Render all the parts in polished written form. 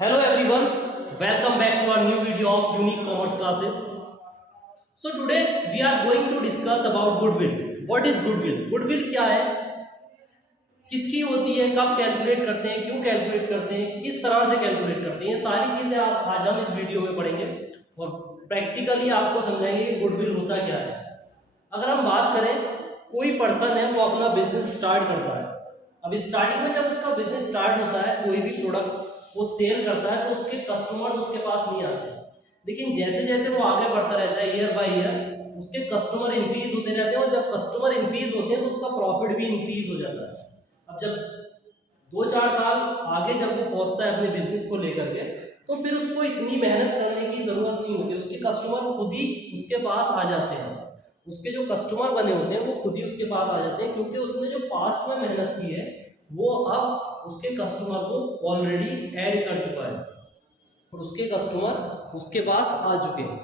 Hello everyone, welcome back to our new video of Unique Commerce classes. So today we are going to discuss about goodwill. What is goodwill? Goodwill क्या है, किसकी होती है, कब calculate करते हैं, क्यों कैलकुलेट करते हैं, किस तरह से कैलकुलेट करते हैं, ये सारी चीजें आज हम इस वीडियो में पढ़ेंगे और प्रैक्टिकली आपको समझाएंगे कि गुडविल होता क्या है। अगर हम बात करें, कोई पर्सन है वो अपना बिजनेस स्टार्ट करता है। अब स्टार्टिंग में जब उसका बिजनेस स्टार्ट होता है, कोई भी प्रोडक्ट वो सेल करता है तो उसके कस्टमर्स उसके पास नहीं आते, लेकिन जैसे जैसे वो आगे बढ़ता रहता है ईयर बाय ईयर उसके कस्टमर इंक्रीज होते रहते हैं और जब कस्टमर इंक्रीज होते हैं तो उसका प्रॉफिट भी इंक्रीज हो जाता है। अब जब 2-4 साल आगे जब वो पहुंचता है अपने बिजनेस को लेकर के, तो फिर उसको इतनी मेहनत करने की जरूरत नहीं होती, उसके कस्टमर खुद ही उसके पास आ जाते हैं। उसके जो कस्टमर बने होते हैं वो खुद ही उसके पास आ जाते हैं, क्योंकि उसने जो पास्ट में मेहनत की है वो अब उसके कस्टमर को ऑलरेडी ऐड कर चुका है और उसके कस्टमर उसके पास आ चुके हैं।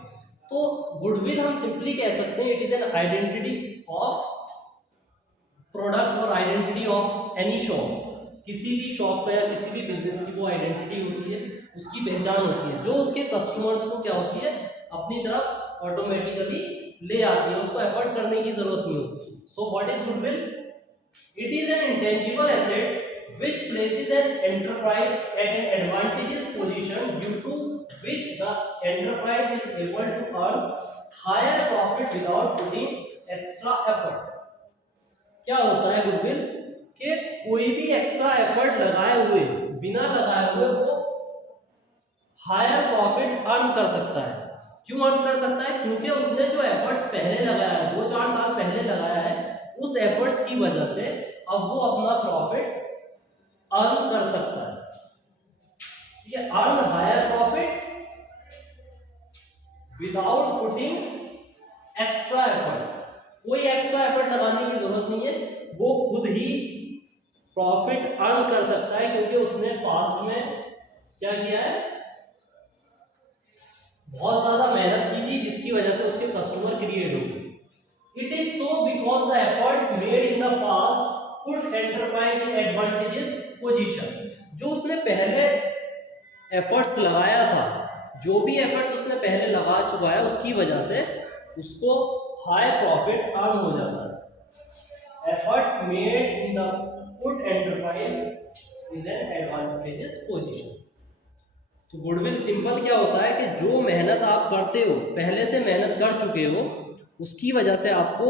तो गुडविल हम सिंपली कह सकते हैं it is an identity of product और आइडेंटिटी ऑफ एनी शॉप। किसी भी शॉप का या किसी भी बिजनेस की वो आइडेंटिटी होती है, उसकी पहचान होती है, जो उसके कस्टमर्स को क्या होती है अपनी तरफ ऑटोमेटिकली ले आती है, उसको एफर्ट करने की जरूरत नहीं होती। So what is goodwill? It is an intangible assets which places an enterprise at an advantageous position due to which the enterprise is able to earn higher profit without putting extra effort। क्या होता है goodwill? कि कोई भी extra effort लगाए हुए, बिना लगाए हुए वो हायर प्रॉफिट अर्न कर सकता है। क्यों अर्न कर सकता है? क्योंकि उसने जो एफर्ट्स पहले लगाया है, 2-4 साल पहले लगाया है, उस एफर्ट्स की वजह से अब वो अपना प्रॉफिट अर्न कर सकता है। ठीक है, earn higher profit without putting extra effort. कोई एक्स्ट्रा एफर्ट लगाने की जरूरत नहीं है, वो खुद ही प्रॉफिट अर्न कर सकता है, क्योंकि उसने पास्ट में क्या किया है, बहुत ज्यादा मेहनत की थी, जिसकी वजह से उसके कस्टमर क्रिएट हो गए। It is so because the efforts made in the past put enterprise in advantages position. जो उसने पहले एफर्ट्स लगाया था, जो भी एफर्ट्स उसने पहले लगा चुका है, उसकी वजह से उसको हाई प्रॉफिट अर्न हो जाता है। Efforts made in the put enterprise is an advantages position. तो गुडविल सिंपल क्या होता है कि जो मेहनत आप करते हो, पहले से मेहनत कर चुके हो, उसकी वजह से आपको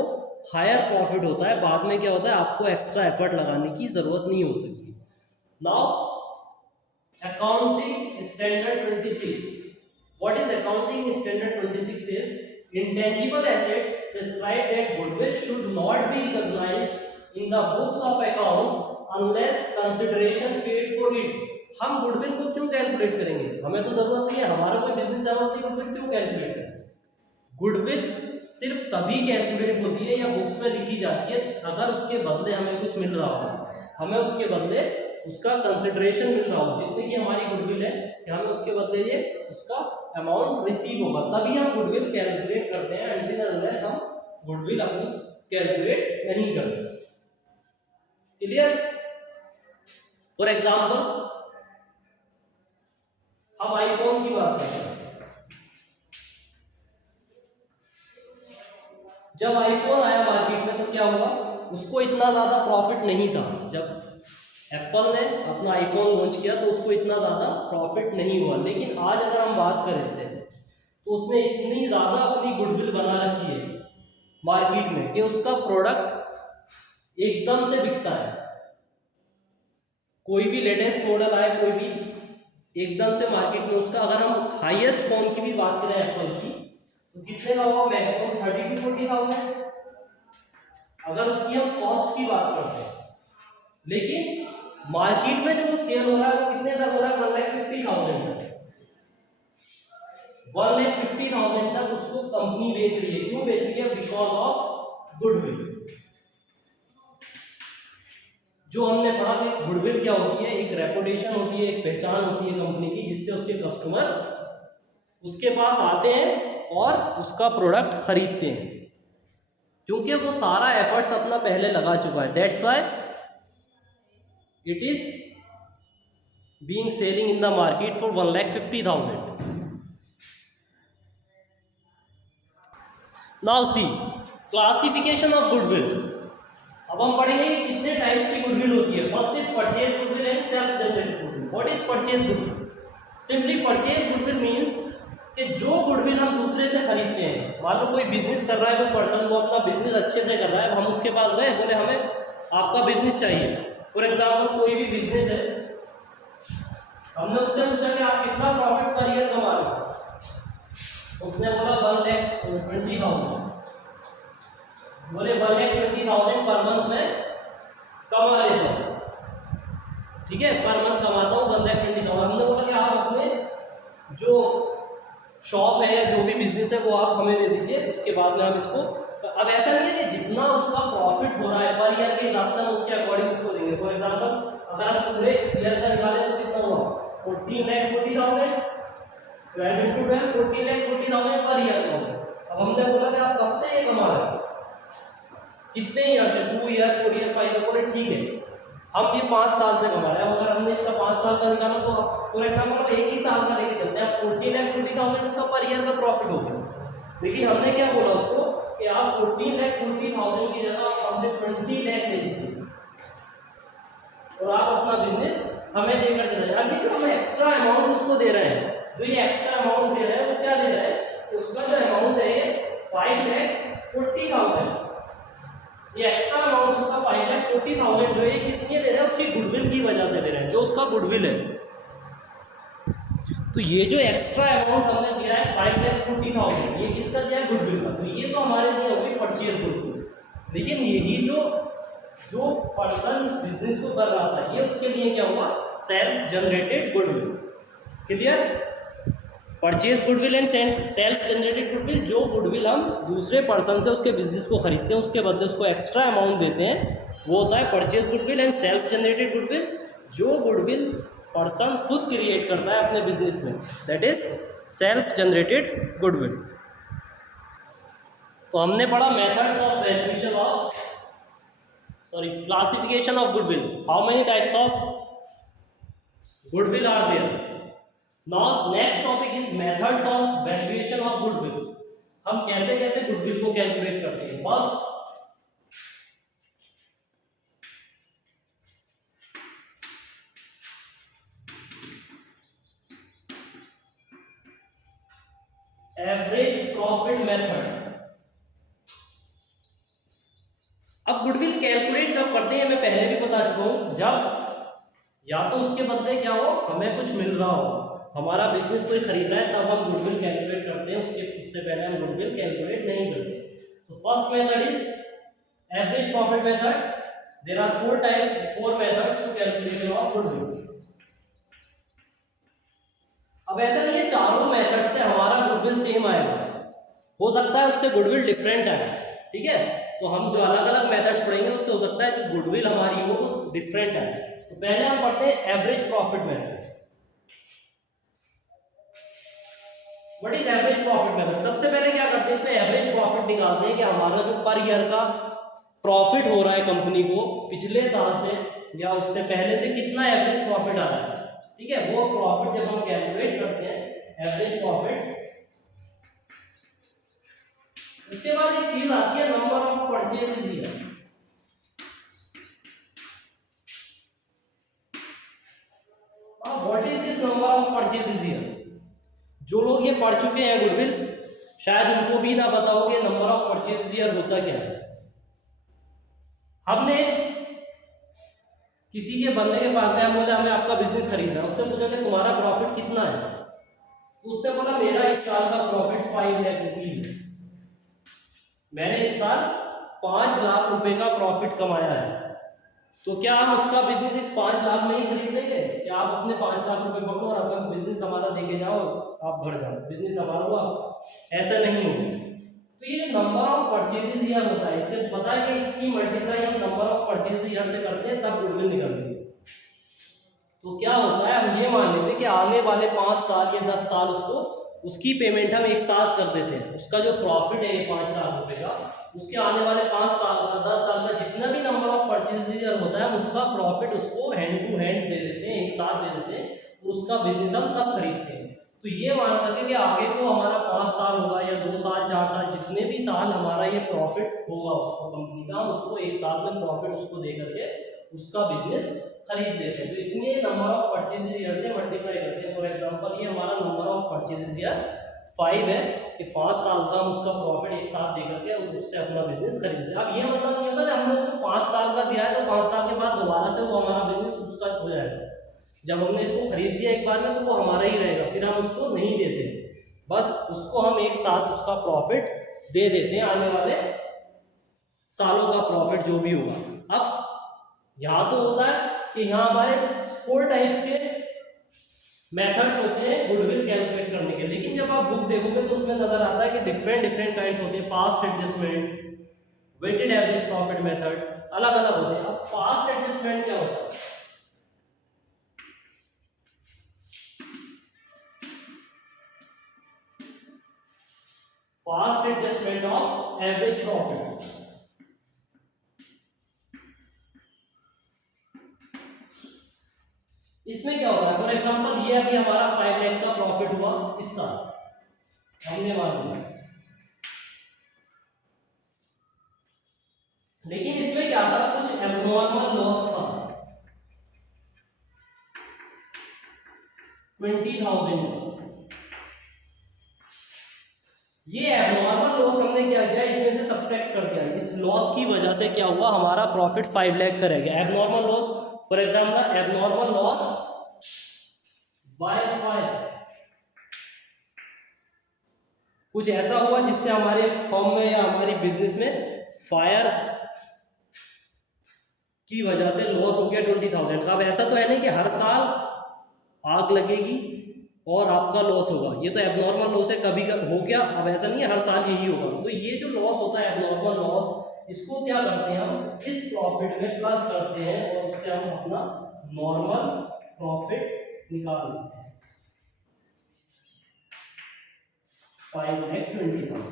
हायर प्रॉफिट होता है। बाद में क्या होता है, आपको एक्स्ट्रा एफर्ट लगाने की जरूरत नहीं हो सकती। Now accounting standard 26। What is accounting standard 26 is intangible assets prescribe that goodwill should not be recognised in the books of account unless consideration paid for it. हम गुडविल को क्यों कैलकुलेट करेंगे? हमें तो जरूरत नहीं है, हमारा कोई बिजनेस है, हम अपनी गुडविल क्यों कैलकुलेट करें? गुडविल सिर्फ तभी कैलकुलेट होती है या बुक्स में लिखी जाती है अगर उसके बदले हमें कुछ मिल रहा हो, हमें उसके बदले उसका कंसिडरेशन मिल रहा हो। जितनी की हमारी गुडविल है कि हमें उसके बदले ये उसका अमाउंट रिसीव होगा, तभी हम गुडविल कैलकुलेट करते हैं। अनटिल अनलेस हम गुडविल अपनी कैलकुलेट नहीं करते। क्लियर? फॉर एग्जाम्पल हम आईफोन की बात करते हैं। जब आईफोन आया मार्केट में तो क्या हुआ, उसको इतना ज़्यादा प्रॉफिट नहीं था। जब एप्पल ने अपना आईफोन लॉन्च किया तो उसको इतना ज़्यादा प्रॉफिट नहीं हुआ, लेकिन आज अगर हम बात करें तो उसने इतनी ज़्यादा अपनी गुडविल बना रखी है मार्केट में कि उसका प्रोडक्ट एकदम से बिकता है। कोई भी लेटेस्ट मॉडल आए, कोई भी एकदम से मार्केट में उसका, अगर हम हाईएस्ट फोन की भी बात करें एप्पल की, तो कितने का होगा? मैक्सिमम 30 to 40,000 अगर उसकी हम कॉस्ट की बात करते हैं। लेकिन मार्केट में जो सेल हो रहा है वो कितने तक हो रहा है? 1,50,000 तक। 1,50,000 तक उसको कंपनी बेच रही है। क्यों बेच रही है? Because of goodwill. जो हमने पढ़ा कि गुडविल क्या होती है, एक रेपुटेशन होती है, एक पहचान होती है कंपनी की, जिससे उसके कस्टमर उसके पास आते हैं और उसका प्रोडक्ट खरीदते हैं, क्योंकि वो सारा एफर्ट्स अपना पहले लगा चुका है। That's why it is being selling in the market for 1,50,000. Now see, classification of goodwill. अब हम पढ़ेंगे कितने टाइप्स की गुडविल होती है. First is purchase goodwill and self generated goodwill. What is purchase goodwill? Simply purchase goodwill means कि जो goodwill हम दूसरे से खरीदते हैं. मान लो कोई बिजनेस कर रहा है, कोई पर्सन वो अपना बिजनेस अच्छे से कर रहा है, हम उसके पास गए, बोले हमें आपका बिजनेस चाहिए. फॉर एग्जाम्पल कोई भी बिजनेस है, हमने उससे पूछा कि आप कितना प्रॉफिट पर ईयर कमा रहे हो. उसने बोला 1,20,000. बोले 1,20,000 पर मंथ में कमा लेता हूँ. ठीक है, पर मंथ कमाता हूँ 1,20,000. हमने बोला कि आप अपने जो शॉप है या जो भी बिजनेस है वो आप हमें दे दीजिए, उसके बाद में हम इसको. अब ऐसा नहीं है कि जितना उसका प्रॉफिट हो रहा है पर ईयर के हिसाब से हम उसके अकॉर्डिंग उसको देंगे. फॉर एग्जाम्पल अगर हम पूरे ईयर का निकालें तो कितना हुआ? 14,40,000. 12 into 12 14,40,000 पर ईयर का. अब हमने बोला कि आप कब से ये कमा रहे हैं, कितने ईयर से? 2 ईयर 4 ईयर 5 ईयर. बोले ठीक है, हम ये 5 साल से कमा रहे हैं. अगर हमने इसका 5 साल का निकाला तो फॉर एग्जाम्पल एक ही साल का लेके चलते हैं. 14,40,000 उसका पर ईयर का प्रॉफिट हो गया. लेकिन हमने क्या बोला उसको कि आप 14,40,000 की जगह हमसे 20 लाख दे दीजिए और आप अपना बिजनेस हमें देकर चले जाए. अभी जो हम एक्स्ट्रा अमाउंट उसको दे रहे हैं, जो ये एक्स्ट्रा अमाउंट दे रहे हैं वो क्या दे रहे हैं? उसका जो अमाउंट है 5,40,000. ये एक्स्ट्रा अमाउंट उसका 5,40,000 जो है किसके दे रहे हैं? उसकी गुडविल की वजह से दे रहे हैं, जो उसका गुडविल है. तो ये जो एक्स्ट्रा अमाउंट हमने दिया है 5,40,000, ये किसका दिया है? गुडविल का. तो ये तो हमारे लिए होगी परचेज गुडविल. लेकिन यही जो पर्सन इस बिजनेस को कर रहा था, ये उसके लिए क्या हुआ? Self generated goodwill. Clear? Purchase goodwill and self generated goodwill. जो गुडविल हम दूसरे पर्सन से उसके बिजनेस को खरीदते हैं, उसके बदले उसको एक्स्ट्रा अमाउंट देते हैं, वो होता है purchase goodwill and self generated goodwill. जो गुडविल पर्सन खुद क्रिएट करता है अपने बिजनेस में, that is self generated goodwill. तो हमने पढ़ा methods of valuation of classification of goodwill. How many types of goodwill are there? Now next topic is methods of valuation of goodwill. हम कैसे कैसे गुडविल को कैलकुलेट करते हैं. First, average profit method. अब गुडविल कैलकुलेट कब करते हैं मैं पहले भी बता चुका हूं. जब या तो उसके बदले क्या हो, हमें कुछ मिल रहा हो, हमारा बिजनेस कोई खरीद रहा है, तब हम गुडविल कैलकुलेट करते हैं. उससे पहले हम गुडविल कैलकुलेट नहीं करते. तो first method is average profit method. There are 4 methods to calculation of goodwill. अब ऐसा नहीं है चारों मेथड से हमारा गुडविल सेम आएगा, हो सकता है उससे गुडविल डिफरेंट आए. ठीक है, तो हम जो अलग अलग मेथड्स पढ़ेंगे उससे हो सकता है जो गुडविल हमारी हो वो डिफरेंट आए. तो पहले हम पढ़ते हैं average profit method. What is average profit method? सबसे पहले क्या करते हैं, इसमें एवरेज प्रॉफिट निकालते हैं कि हमारा जो पर ईयर का प्रॉफिट हो रहा है कंपनी को पिछले साल से या उससे पहले से कितना एवरेज प्रॉफिट आ रहा है. ठीक है, वो प्रॉफिट जब हम कैलकुलेट करते हैं एवरेज प्रॉफिट. उसके बाद एक चीज आती है number of purchases year. What is this number of purchases year? जो लोग ये पढ़ चुके हैं गुडविल, शायद उनको भी ना पता हो कि नंबर ऑफ परचेज ईयर होता क्या है. हमने किसी के बंदे के पास गए, बोले हमें आपका बिजनेस खरीदना है. उससे पूछा कि तुम्हारा प्रॉफिट कितना है? तो उसने बोला मेरा इस साल का प्रॉफिट 5 लाख रुपीज है, मैंने इस साल 5 लाख रुपए का प्रॉफिट कमाया है. तो क्या हम उसका बिजनेस इस 5 लाख में ही खरीद लेंगे? क्या आप अपने 5 लाख रुपए बटो और अपना बिजनेस हमारा देके जाओ, आप भर जाओ, बिजनेस हमारा हुआ? ऐसा नहीं होगा. तो ये नंबर ऑफ परचेजेस ईयर होता है, इससे पता है कि इसकी मल्टीप्लाई हम नंबर ऑफ परचेजेस ईयर से करते हैं, तब गुडविल निकलती है. तो क्या होता है, हम ये मान लेते हैं कि आने वाले 5 साल या 10 साल उसकी पेमेंट हम एक साथ कर देते हैं. उसका जो प्रॉफिट है 5 लाख रुपए का, उसके आने वाले 5 साल का 10 साल का जितना भी नंबर ऑफ परचेज ईयर होता है, उसका प्रॉफिट उसको हैंड टू हैंड दे देते हैं, एक साथ दे देते हैं. तो उसका बिजनेस हम तब खरीदते हैं। तो ये मान करके कि आगे को हमारा 5 साल होगा या 2 साल 4 साल जितने भी साल हमारा ये प्रॉफिट होगा उसको कंपनी का, हम उसको एक साल में प्रॉफिट उसको दे करके उसका बिजनेस खरीद लेते हैं। तो इसमें नंबर ऑफ परचेजेस ईयर से मल्टीप्लाई करते हैं। फॉर एग्जांपल ये हमारा नंबर ऑफ परचेजेस ईयर 5 है कि 5 साल का हम उसका प्रॉफिट एक साथ दे करके और उससे अपना बिजनेस खरीदते हैं। अब ये मतलब नहीं होता कि हमने उसको 5 साल का दिया है तो 5 साल के बाद दोबारा से वो हमारा बिजनेस उसका हो जाएगा। जब हमने इसको खरीद लिया एक बार में तो वो हमारा ही रहेगा, फिर हम उसको नहीं देते, बस उसको हम एक साथ उसका प्रॉफिट दे देते हैं, आने वाले सालों का प्रॉफिट जो भी होगा। अब यहाँ तो होता है कि यहाँ हमारे 4 टाइप्स के मेथड्स होते हैं गुडविल कैलकुलेट करने के, लेकिन जब आप बुक देखोगे तो उसमें नजर आता है कि डिफरेंट काइंड्स होते हैं। Past adjustment, weighted average profit method अलग अलग होते हैं। अब पास्ट एडजस्टमेंट क्या होता है? Past adjustment of average profit. इसमें क्या होता है? फॉर एग्जांपल ये अभी हमारा 5 लाख का प्रॉफिट हुआ इस साल, हमने मान लिया, लेकिन इसमें क्या था? कुछ एबनॉर्मल लॉस था 20,000 का। ये एबनॉर्मल लॉस हमने क्या किया? इसमें से सब्ट्रैक्ट कर दिया। इस लॉस की वजह से क्या हुआ? हमारा प्रॉफिट 5 लाख का रह गया। Abnormal loss, for example abnormal loss by 5, कुछ ऐसा हुआ जिससे हमारे फर्म में या हमारी बिजनेस में फायर की वजह से लॉस हो गया 20,000 का। अब ऐसा तो है नहीं कि हर साल आग लगेगी और आपका लॉस होगा, ये तो एबनॉर्मल लॉस है, कभी हो गया, अब ऐसा नहीं है हर साल यही होगा। तो ये जो लॉस होता है एबनॉर्मल लॉस, इसको क्या करते हैं हम? इस प्रॉफिट में प्लस करते हैं और उससे हम अपना नॉर्मल प्रॉफिट निकाल लेते हैं 5,20,000।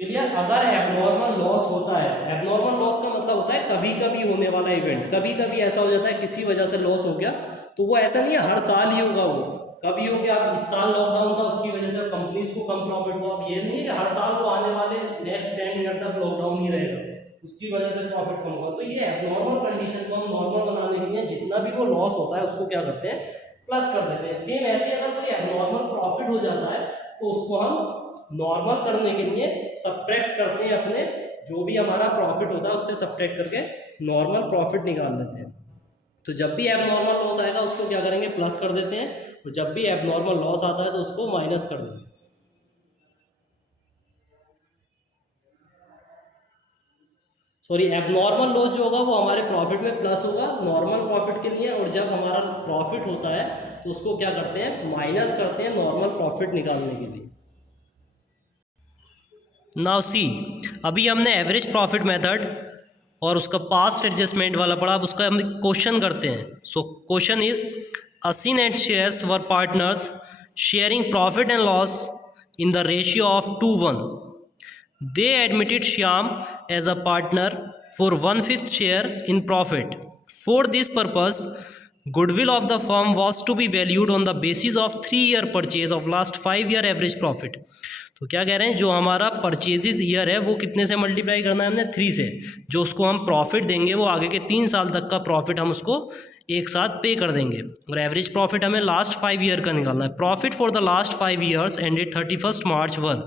क्लियर? अगर एबनॉर्मल लॉस होता है, एबनॉर्मल लॉस का मतलब होता है कभी कभी होने वाला इवेंट, कभी कभी ऐसा हो जाता है किसी वजह से लॉस हो गया, तो वो ऐसा नहीं है हर साल ही होगा, वो कभी हो गया। अब इस साल लॉकडाउन था उसकी वजह से कंपनीज को कम प्रॉफिट हुआ, अब ये नहीं है कि हर साल वो आने वाले नेक्स्ट 10 ईयर तक लॉकडाउन ही रहेगा, उसकी वजह से प्रॉफिट कम हुआ। तो ये एबनॉर्मल कंडीशन को हम नॉर्मल बनाने के लिए जितना भी वो लॉस होता है उसको क्या करते हैं? प्लस कर देते हैं। सेम ऐसे अगर कोई एबनॉर्मल प्रॉफिट हो जाता है तो उसको हम नॉर्मल करने के लिए सब्ट्रैक्ट करते हैं, अपने जो भी हमारा प्रॉफिट होता है उससे सब्ट्रैक्ट करके नॉर्मल प्रॉफिट निकाल लेते हैं। तो जब भी एबनॉर्मल लॉस आएगा उसको क्या करेंगे? प्लस कर देते हैं, और जब भी एबनॉर्मल लॉस आता है तो उसको माइनस कर देंगे। सॉरी, एबनॉर्मल लॉस जो होगा वो हमारे प्रॉफिट में प्लस होगा नॉर्मल प्रॉफिट के लिए, और जब हमारा प्रॉफिट होता है तो उसको क्या करते हैं? माइनस करते हैं नॉर्मल प्रॉफिट निकालने के लिए। नाउ सी, अभी हमने एवरेज प्रॉफिट मेथड और उसका पास्ट एडजस्टमेंट वाला पढ़ा, अब उसका हम क्वेश्चन करते हैं। So question is, Asin and Shreyas were partners sharing profit and loss in the ratio of 2:1. They admitted Shyam as a partner for 1/5 share in profit. For this purpose, goodwill of the firm was to be valued on the basis of 3-year purchase of last 5-year average profit. तो क्या कह रहे हैं? जो हमारा purchases year है वो कितने से मल्टीप्लाई करना है हमने? 3 से। जो उसको हम प्रॉफिट देंगे वो आगे के 3 साल तक का प्रॉफिट हम उसको एक साथ पे कर देंगे, और एवरेज प्रॉफिट हमें लास्ट 5 ईयर का निकालना है। Profit for the last 5 years ended 31 March 1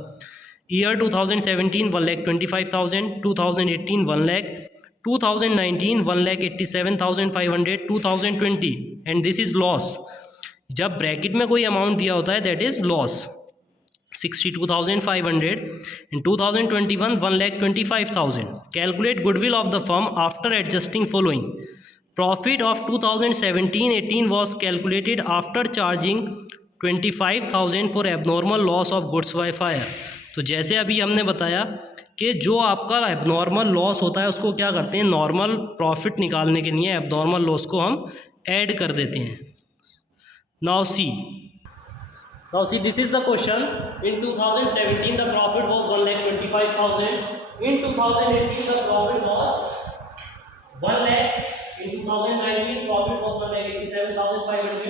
year 2017 1,25,000, 2018 1 lakh, 2019 1,87,500, 2020 and this is loss. जब ब्रैकेट में कोई अमाउंट दिया होता है that is loss 62,500 in 2021 1,25,000. Calculate goodwill of the firm after adjusting following. Profit of 2017-18 was calculated after charging 25,000 for abnormal loss of goods by fire. तो जैसे अभी हमने बताया कि जो आपका एबनॉर्मल लॉस होता है उसको क्या करते हैं? नॉर्मल प्रॉफिट निकालने के लिए एबनॉर्मल लॉस को हम ऐड कर देते हैं। Now see, this is the question. In 2017 the profit was 1,25,000. In 2018 the profit was 1 lakh. In 2019 profit was 1,87,500.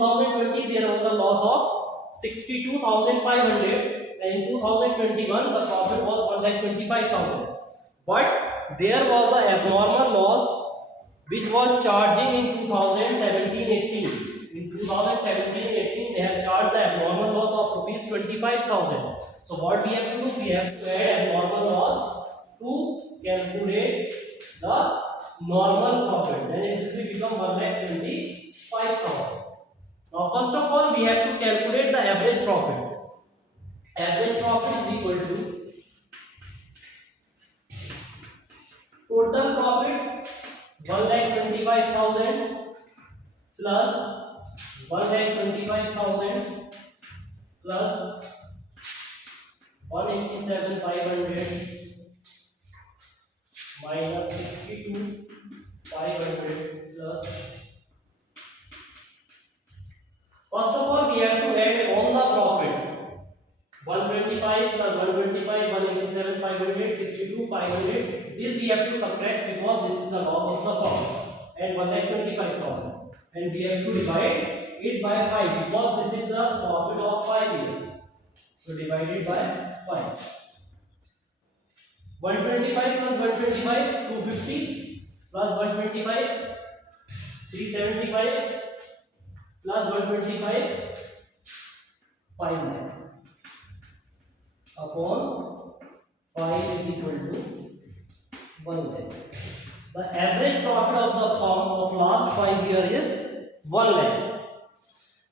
2020 there was a loss of 62,500, and in 2021 the profit was 1,25,000. But there was a abnormal loss which was charging in 2017-18. In 2017-18 they have charged the abnormal loss of rupees 25,000. So what we have to do, we have to add abnormal loss to calculate the normal profit, then it will become 1,25,000. Now first of all we have to calculate the average profit. Average profit is equal to total profit 1,25,000 plus 1,25,000 plus 187,500 minus 62,500 plus. First of all we have to add all the profit. 125 plus 125, 187,500, 62,500. This we have to subtract because this is the loss of the firm, and 1,25,000. And we have to divide it by 5 because this is the profit of 5 years. So divided by 5. 125 plus 125, 250 plus 125, 375 plus 125, 5 lakh upon 5 is equal to 1 lakh. The average profit of the firm of last 5 years is 1 lakh.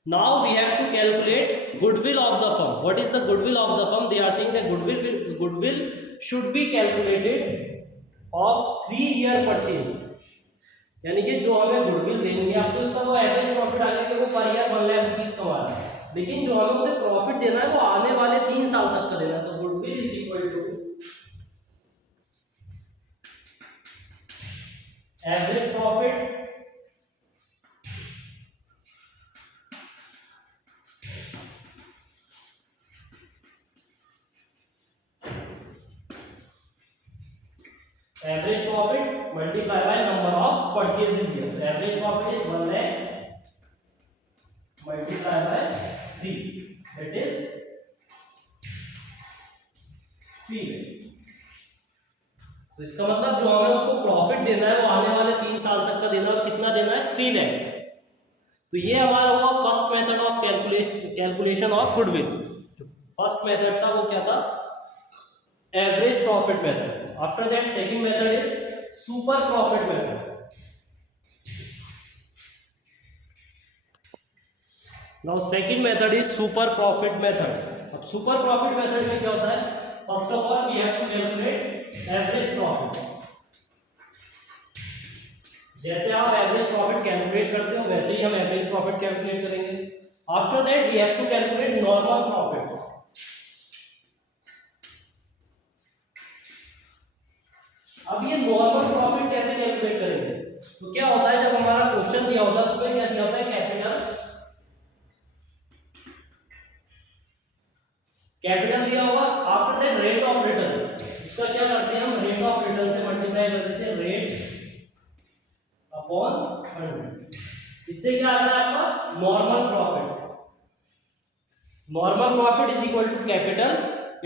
Now we have to calculate goodwill of the firm. What is the goodwill of the firm? They are saying that goodwill should be calculated of 3-year purchase. यानी कि जो हमें goodwill देंगे आपको उसका वो average profit आने के वो पर ईयर 1 लाख रुपीस कमा रहा है, लेकिन जो हमें उसे प्रॉफिट देना है वो आने वाले 3 साल तक का देना है. तो goodwill is equal to average profit average profit multiplied by number of purchases here. So average profit is 1 lakh multiplied by 3, that is 3 lakh. तो इसका मतलब जो हमें उसको प्रॉफिट देना है वो आने वाले 3 साल तक का देना है, और कितना देना है 3 लाख. तो ये हमारा हुआ first method of calculation of goodwill. First method था वो क्या था? Average profit method. After that second method is super profit method. Now second method is super profit method. अब super profit method में क्या होता है? First of all we have to calculate average profit. जैसे आप एवरेज प्रॉफिट कैलकुलेट करते हो वैसे ही हम एवरेज प्रॉफिट कैलकुलेट करेंगे. After that we have to calculate normal profit. अब ये नॉर्मल प्रॉफिट कैसे कैलकुलेट करेंगे? तो क्या होता है, जब हमारा क्वेश्चन दिया होता है उसमें क्या दिया होता है? कैपिटल दिया होगा. After that rate of return. इसका क्या करते हैं हम? रेट ऑफ रिटर्न से मल्टीप्लाई कर देते हैं रेट अपॉन 100. इससे क्या आता है आपका? Normal profit. Normal profit is equal to capital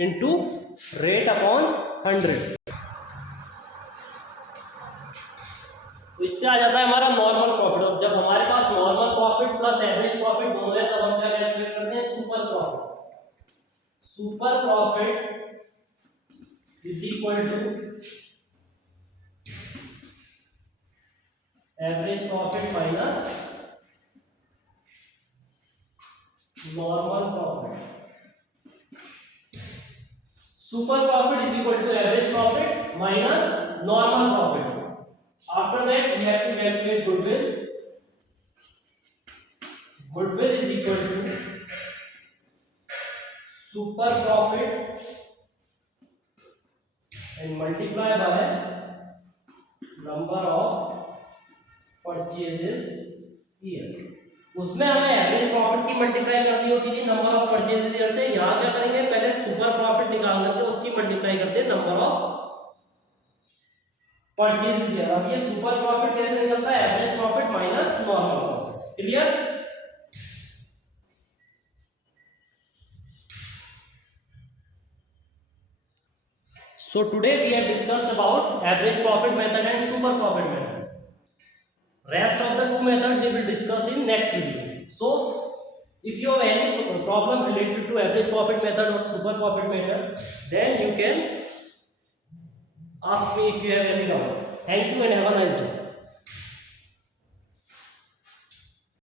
into rate upon 100. तो इससे आ जाता है हमारा नॉर्मल प्रॉफिट. अब जब हमारे पास normal profit plus average profit दोनों है तब हम क्या कैलकुलेट करते हैं? Super profit. Super profit is equal to average profit minus normal profit. Super profit is equal to average profit minus normal profit. After that we have to calculate goodwill. Goodwill is equal to super profit and multiply by number of purchases year. उसमें हमें average profit की multiply करनी होती थी number of purchases year से. यहाँ क्या करेंगे? पहले सुपर प्रॉफिट निकाल करके उसकी मल्टीप्लाई करते हैं नंबर ऑफ परचेजेस ईयर. अब ये सुपर प्रॉफिट कैसे निकलता है? Average profit minus normal profit. Clear? So today we have discussed about average profit method and super profit method. Rest of the two methods we will discuss in next video. So if you have any problem related to average profit method or super profit method, then you can ask me if you have any doubt. Thank you and have a nice day.